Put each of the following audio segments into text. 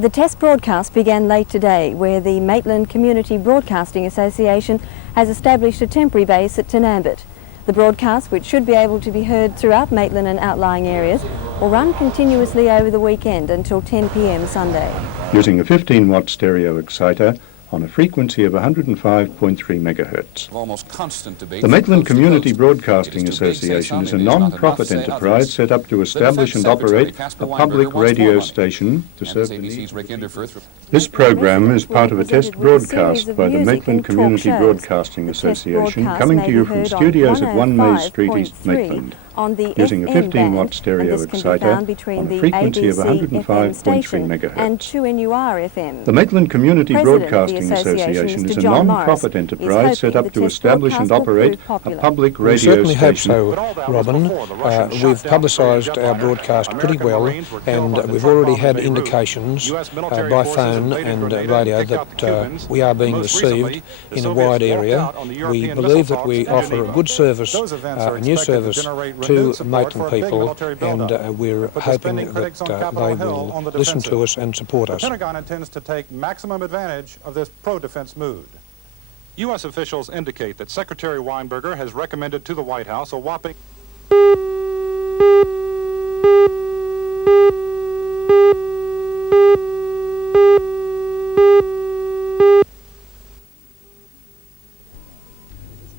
The test broadcast began late today, where the Maitland Community Broadcasting Association has established a temporary base at Tanambit. The broadcast, which should be able to be heard throughout Maitland and outlying areas, will run continuously over the weekend until 10 p.m. Sunday. Using a 15-watt stereo exciter on a frequency of 105.3 megahertz. Almost constant debate. The Maitland Community Broadcasting Association is a non-profit enterprise set up to establish and operate a public radio station to serve the needs. This program is part of a test broadcast by the Maitland Community Broadcasting Association, coming to you from studios at 1 Mays Street, East Maitland, using a 15-watt stereo exciter on a frequency of 105.3 megahertz. And 2NUR FM. The Maitland Community Broadcasting Association is a non-profit enterprise set up to establish and operate a public radio station. We certainly hope so, Robin. We've publicised our broadcast pretty well, and we've already had indications by phone and radio that we are being received in a wide area. We believe that we offer a good service, a new service to Maitland people, and we're hoping that they will listen to us and support us. The Pentagon intends to take maximum advantage of this pro-defense mood. U.S. officials indicate that Secretary Weinberger has recommended to the White House a whopping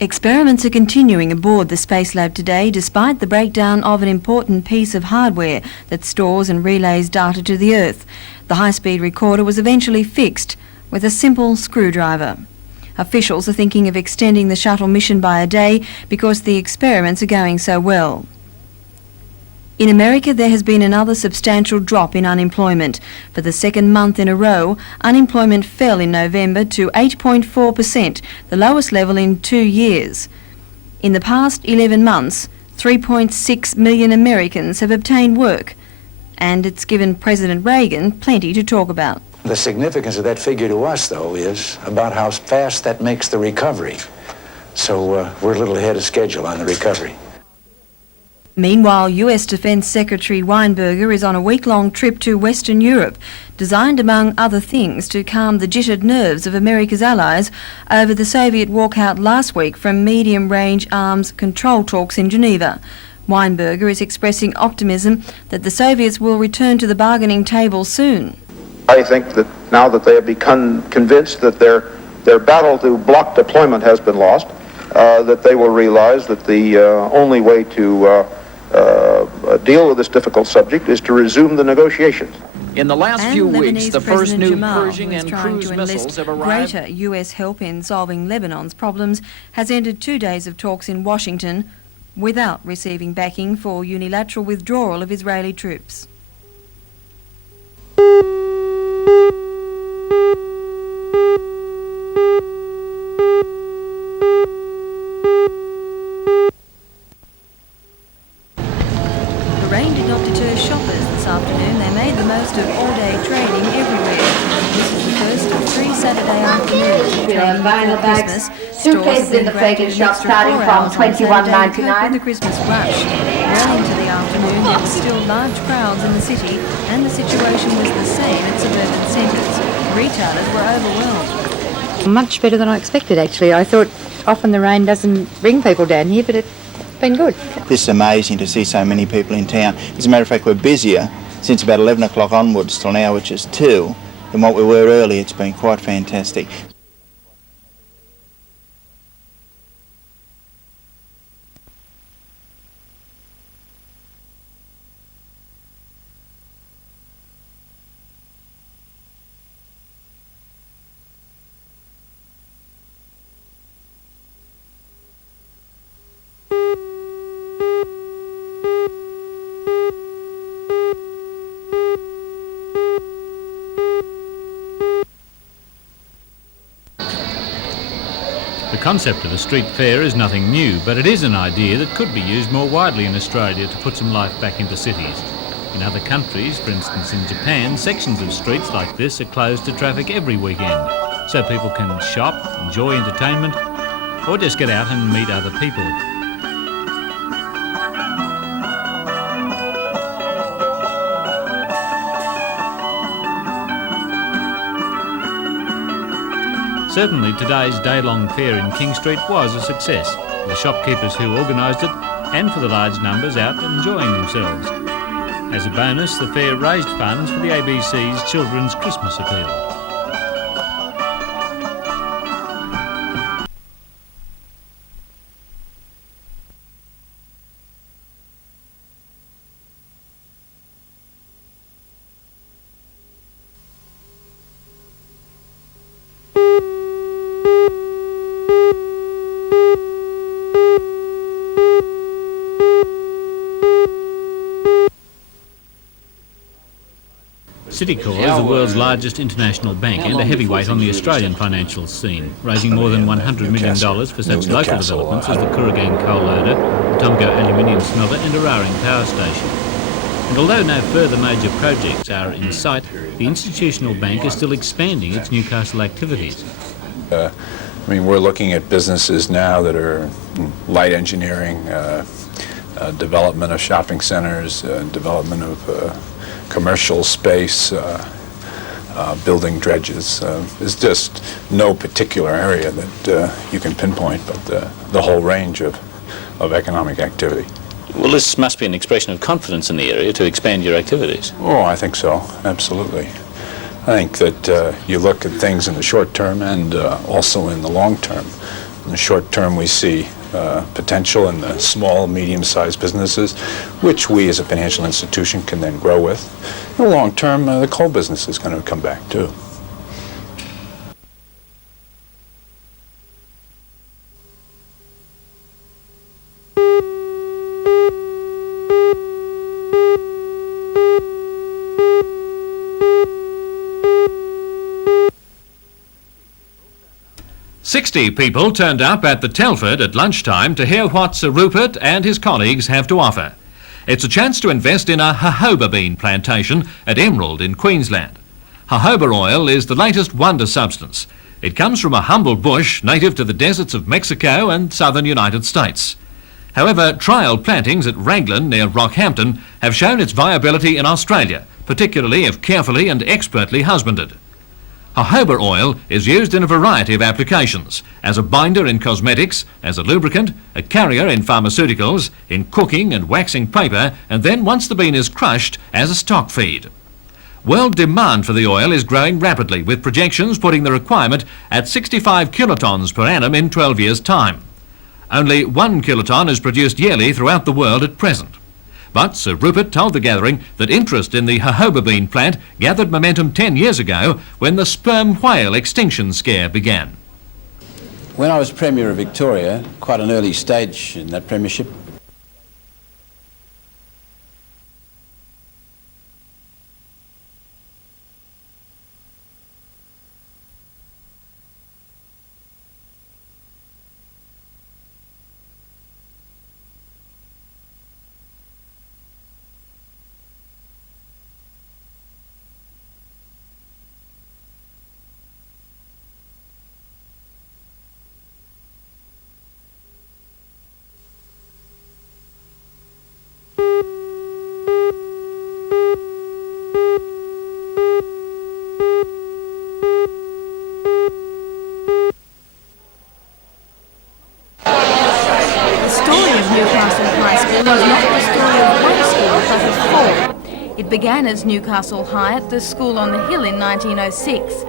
Experiments are continuing aboard the Space Lab today despite the breakdown of an important piece of hardware that stores and relays data to the Earth. The high-speed recorder was eventually fixed with a simple screwdriver. Officials are thinking of extending the shuttle mission by a day because the experiments are going so well. In America, there has been another substantial drop in unemployment. For the second month in a row, unemployment fell in November to 8.4%, the lowest level in 2 years. In the past 11 months, 3.6 million Americans have obtained work, and it's given President Reagan plenty to talk about. The significance of that figure to us, though, is about how fast that makes the recovery. So we're a little ahead of schedule on the recovery. Meanwhile, US Defence Secretary Weinberger is on a week-long trip to Western Europe, designed among other things to calm the jittered nerves of America's allies over the Soviet walkout last week from medium-range arms control talks in Geneva. Weinberger is expressing optimism that the Soviets will return to the bargaining table soon. I think that now that they have become convinced that their battle to block deployment has been lost, that they will realize that the only way to deal with this difficult subject is to resume the negotiations. In the last few weeks, the first new Jamal, Pershing and cruise missiles have arrived. Greater US help in solving Lebanon's problems has ended 2 days of talks in Washington without receiving backing for unilateral withdrawal of Israeli troops. Rain did not deter shoppers this afternoon. They made the most of all-day trading everywhere. This is the first of 3 Saturday afternoons of trading before Christmas. Suitcases in the fragrance shop starting from $21.99. With the Christmas rush. Well into the afternoon, there were still large crowds in the city, and the situation was the same at suburban centres. Retailers were overwhelmed. Much better than I expected, actually. I thought often the rain doesn't bring people down here, but it's been good. This is amazing to see so many people in town. As a matter of fact, we're busier since about 11 o'clock onwards till now, which is 2, than what we were earlier. It's been quite fantastic. The concept of a street fair is nothing new, but it is an idea that could be used more widely in Australia to put some life back into cities. In other countries, for instance in Japan, sections of streets like this are closed to traffic every weekend, so people can shop, enjoy entertainment, or just get out and meet other people. Certainly today's day-long fair in King Street was a success, for the shopkeepers who organised it and for the large numbers out enjoying themselves. As a bonus, the fair raised funds for the ABC's Children's Christmas Appeal. Citicorp is the world's largest international bank and a heavyweight on the Australian financial scene, raising more than $100 million for such local developments as the Kooragang coal loader, the Tomgo aluminium smelter and Araring power station. And although no further major projects are in sight, the institutional bank is still expanding its Newcastle activities. We're looking at businesses now that are light engineering, development of shopping centres, development of commercial space, building dredges. There's just no particular area that you can pinpoint, but the whole range of economic activity. Well, this must be an expression of confidence in the area to expand your activities. Oh, I think so, absolutely. I think that you look at things in the short term and also in the long term. In the short term, we see potential in the small, medium-sized businesses, which we as a financial institution can then grow with. In the long term, the coal business is going to come back too. "60 people turned up at the Telford at lunchtime to hear what Sir Rupert and his colleagues have to offer. It's a chance to invest in a jojoba bean plantation at Emerald in Queensland. Jojoba oil is the latest wonder substance. It comes from a humble bush native to the deserts of Mexico and southern United States. However, trial plantings at Raglan near Rockhampton have shown its viability in Australia, particularly if carefully and expertly husbanded. Jojoba oil is used in a variety of applications, as a binder in cosmetics, as a lubricant, a carrier in pharmaceuticals, in cooking and waxing paper, and then once the bean is crushed, as a stock feed. World demand for the oil is growing rapidly, with projections putting the requirement at 65 kilotons per annum in 12 years' time. Only 1 kiloton is produced yearly throughout the world at present. But Sir Rupert told the gathering that interest in the jojoba bean plant gathered momentum 10 years ago when the sperm whale extinction scare began. When I was Premier of Victoria, quite an early stage in that premiership, It began as Newcastle High at the school on the hill in 1906.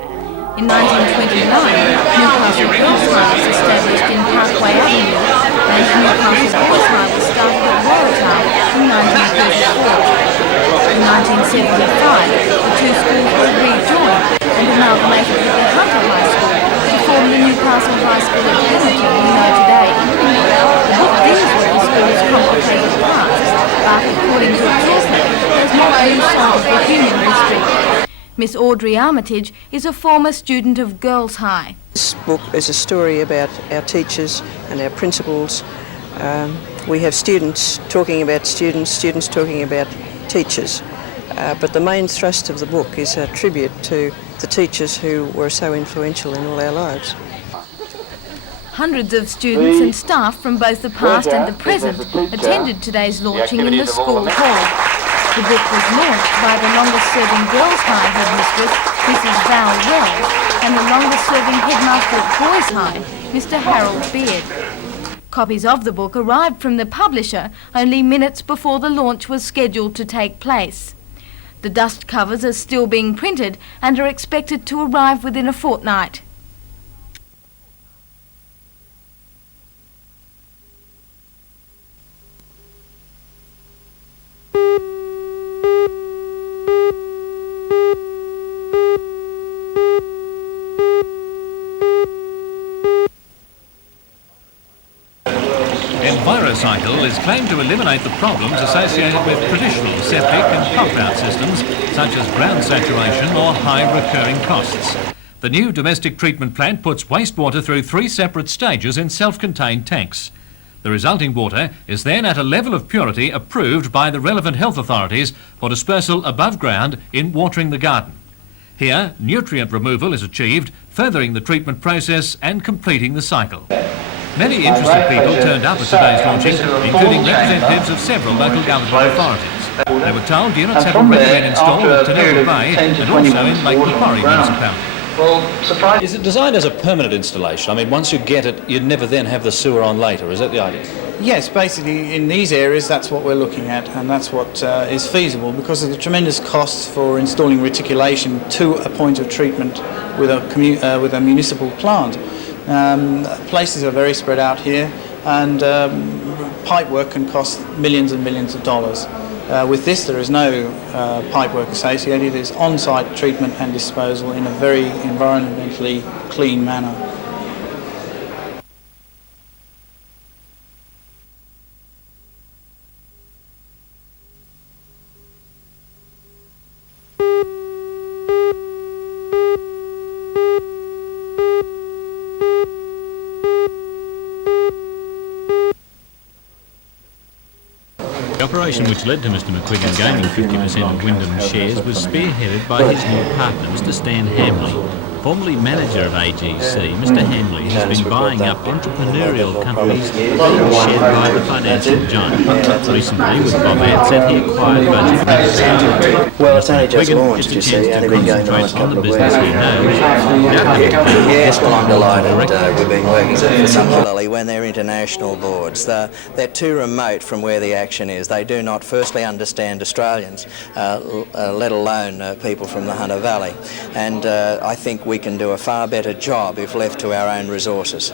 In 1929, Newcastle Girls High was established in Parkway Avenue, and Newcastle Boys High was started at Waratah in 1934. In 1975, the two schools were rejoined and amalgamated with the Hunter High School to form the Newcastle High School at Hamilton we know today. The book deals with the school's complicated past, but according to its author, there's no lose sight of the human history. Miss Audrey Armitage is a former student of Girls High. This book is a story about our teachers and our principals. We have students talking about students, students talking about teachers. But the main thrust of the book is a tribute to the teachers who were so influential in all our lives. Hundreds of students and staff from both the past and the present attended today's launching in the school hall. The book was launched by the longest-serving Girls High headmistress, Mrs Val Wells, and the longest-serving headmaster at Boys High, Mr Harold Beard. Copies of the book arrived from the publisher only minutes before the launch was scheduled to take place. The dust covers are still being printed and are expected to arrive within a fortnight. Envirocycle is claimed to eliminate the problems associated with traditional septic and pump-out systems, such as ground saturation or high recurring costs. The new domestic treatment plant puts wastewater through 3 separate stages in self-contained tanks. The resulting water is then at a level of purity approved by the relevant health authorities for dispersal above ground in watering the garden. Here, nutrient removal is achieved, furthering the treatment process and completing the cycle. Many interested people turned up at today's launching, including representatives of several local government authorities. They were told units have already been installed at Tenerife Bay and also in Lake Macquarie municipality. Is it designed as a permanent installation? I mean, once you get it, you'd never then have the sewer on later. Is that the idea? Yes, basically in these areas that's what we're looking at, and that's what is feasible because of the tremendous costs for installing reticulation to a point of treatment with a municipal plant. Places are very spread out here, and pipe work can cost millions and millions of dollars. With this, there is no pipe work associated. It is on-site treatment and disposal in a very environmentally clean manner. The operation which led to Mr McQuiggan gaining 50% of Wyndham's shares was spearheaded by his new partner, Mr Stan Hamley. Formerly manager of AGC, Mr Hamley has been buying up entrepreneurial companies shared by the financial giant. Recently, with Bob Ansett, he acquired budget. Well, it's only just launched, you see, only been going on a couple of weeks. Yes, well, I'm delighted. We've been working for some time. When they're international boards, they're too remote from where the action is. They do not firstly understand Australians, let alone people from the Hunter Valley. And I think we can do a far better job if left to our own resources.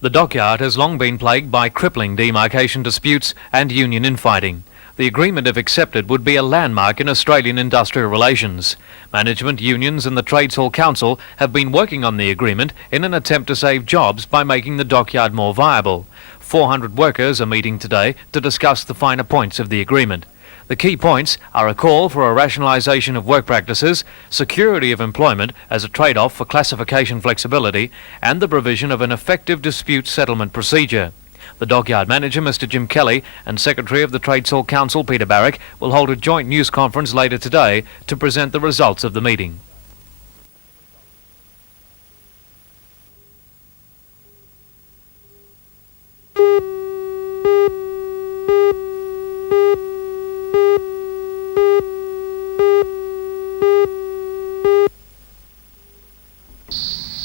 The dockyard has long been plagued by crippling demarcation disputes and union infighting. The agreement, if accepted, would be a landmark in Australian industrial relations. Management, unions and the Trades Hall Council have been working on the agreement in an attempt to save jobs by making the dockyard more viable. 400 workers are meeting today to discuss the finer points of the agreement. The key points are a call for a rationalisation of work practices, security of employment as a trade-off for classification flexibility, and the provision of an effective dispute settlement procedure. The dockyard manager, Mr Jim Kelly, and Secretary of the Trades Hall Council, Peter Barrick, will hold a joint news conference later today to present the results of the meeting.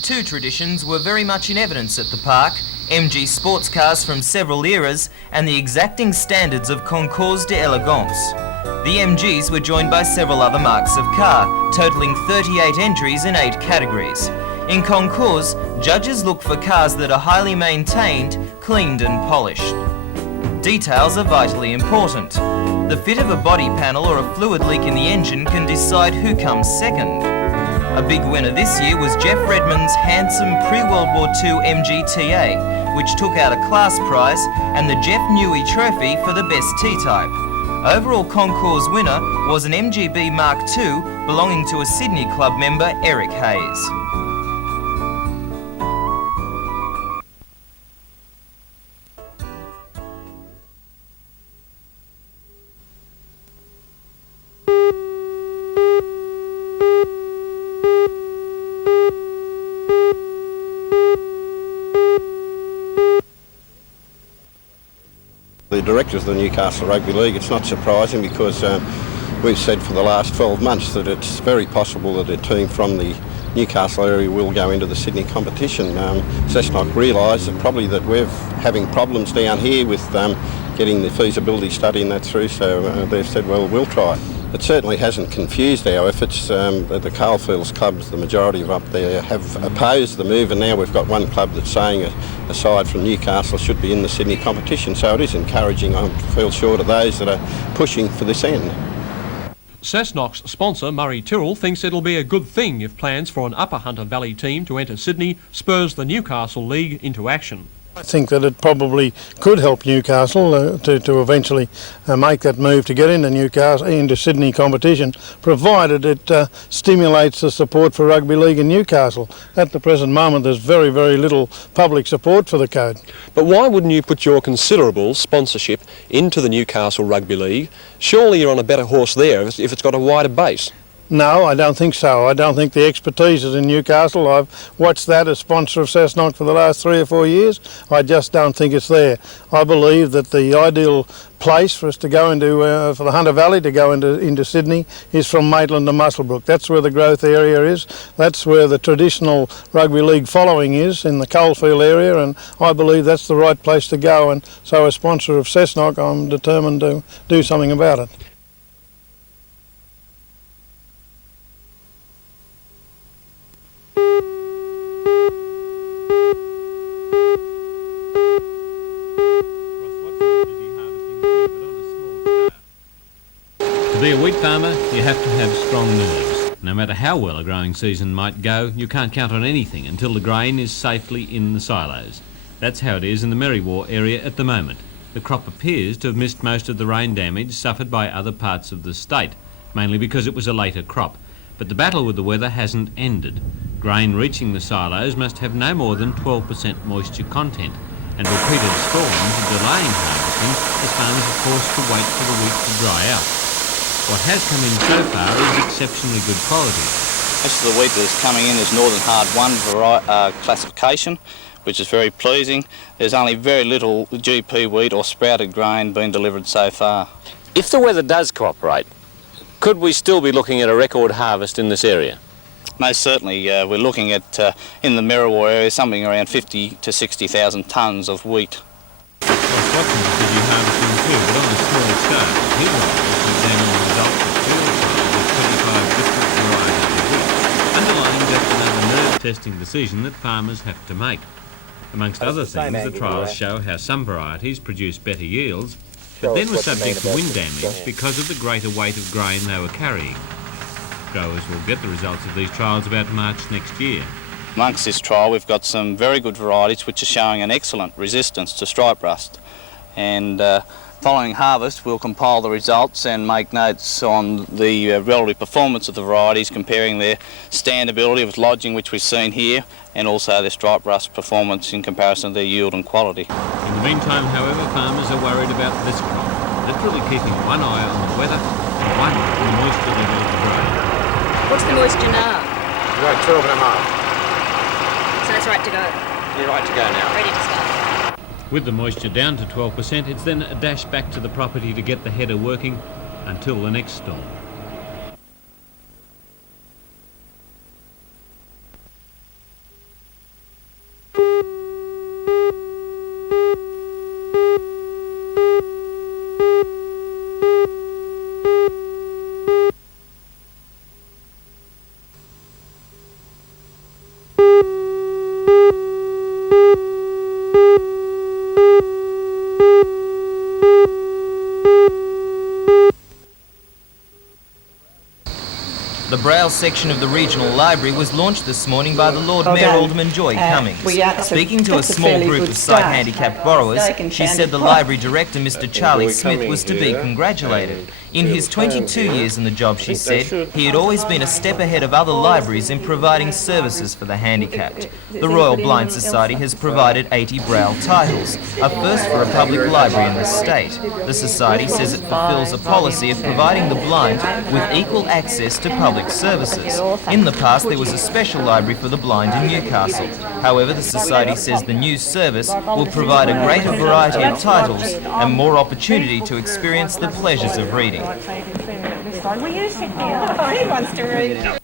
Two traditions were very much in evidence at the park: MG sports cars from several eras and the exacting standards of concours d'elegance. The MGs were joined by several other marques of car, totalling 38 entries in 8 categories. In concours, judges look for cars that are highly maintained, cleaned and polished. Details are vitally important. The fit of a body panel or a fluid leak in the engine can decide who comes second. A big winner this year was Jeff Redmond's handsome pre-World War II MGTA, which took out a class prize, and the Jeff Newey Trophy for the best T-type. Overall concours winner was an MGB Mark II belonging to a Sydney Club member, Eric Hayes. the directors of the Newcastle Rugby League, it's not surprising because we've said for the last 12 months that it's very possible that a team from the Newcastle area will go into the Sydney competition. Cessnock realised that probably that we're having problems down here with getting the feasibility study and that through, so they've said, well, we'll try. It certainly hasn't confused our efforts. The Coalfields clubs, the majority of up there, have opposed the move, and now we've got one club that's saying, aside from Newcastle, should be in the Sydney competition. So it is encouraging, I feel sure, to those that are pushing for this end. Cessnock's sponsor, Murray Tyrrell, thinks it'll be a good thing if plans for an Upper Hunter Valley team to enter Sydney spurs the Newcastle League into action. I think that it probably could help Newcastle to eventually make that move to get into Sydney competition, provided it stimulates the support for rugby league in Newcastle. At the present moment, there's very, very little public support for the code. But why wouldn't you put your considerable sponsorship into the Newcastle Rugby League? Surely you're on a better horse there if it's got a wider base. No, I don't think so. I don't think the expertise is in Newcastle. I've watched that as sponsor of Cessnock for the last 3 or 4 years. I just don't think it's there. I believe that the ideal place for us to go into, for the Hunter Valley to go into Sydney, is from Maitland to Muswellbrook. That's where the growth area is. That's where the traditional rugby league following is, in the Coalfield area, and I believe that's the right place to go. And so as sponsor of Cessnock, I'm determined to do something about it. To be a wheat farmer, you have to have strong nerves. No matter how well a growing season might go, you can't count on anything until the grain is safely in the silos. That's how it is in the Merriwa area at the moment. The crop appears to have missed most of the rain damage suffered by other parts of the state, mainly because it was a later crop. But the battle with the weather hasn't ended. Grain reaching the silos must have no more than 12% moisture content, and repeated storms are delaying harvesting as farmers are forced to wait for the wheat to dry out. What has come in so far is exceptionally good quality. Most of the wheat that is coming in is Northern Hard 1 classification, which is very pleasing. There's only very little GP wheat or sprouted grain being delivered so far. If the weather does cooperate, could we still be looking at a record harvest in this area? Most certainly. We're looking at, in the Merriwa area, something around 50 to 60,000 tonnes of wheat. Ross Watson is busy harvesting too, but on a small scale. He wants to examine the results of field trials with 25 different varieties of wheat, underlining just another nerve-testing decision that farmers have to make. Amongst other things, the trials show how some varieties produce better yields, but then were subject to wind damage because of the greater weight of grain they were carrying. Growers will get the results of these trials about March next year. Amongst this trial, we've got some very good varieties which are showing an excellent resistance to stripe rust. And following harvest, we'll compile the results and make notes on the relative performance of the varieties, comparing their standability with lodging, which we've seen here, and also their stripe rust performance in comparison to their yield and quality. In the meantime, however, farmers are worried about this crop, literally keeping one eye on the weather and one on the moisture level of the grain. What's the moisture now? About 12 and a half. So that's right to go. You're right to go now. Ready to start. With the moisture down to 12%, it's then a dash back to the property to get the header working until the next storm. The Browse section of the Regional Library was launched this morning by the Lord Mayor Alderman Joy Cummings. Speaking to a small group of sight-handicapped borrowers, she said the library director, Mr. Charlie Smith, was to be congratulated. In his 22 years in the job, she said, he had always been a step ahead of other libraries in providing services for the handicapped. The Royal Blind Society has provided 80 Braille titles, a first for a public library in the state. The Society says it fulfills a policy of providing the blind with equal access to public services. In the past, there was a special library for the blind in Newcastle. However, the Society says the new service will provide a greater variety of titles and more opportunity to experience the pleasures of reading. Will you sit down? Oh, he wants to read.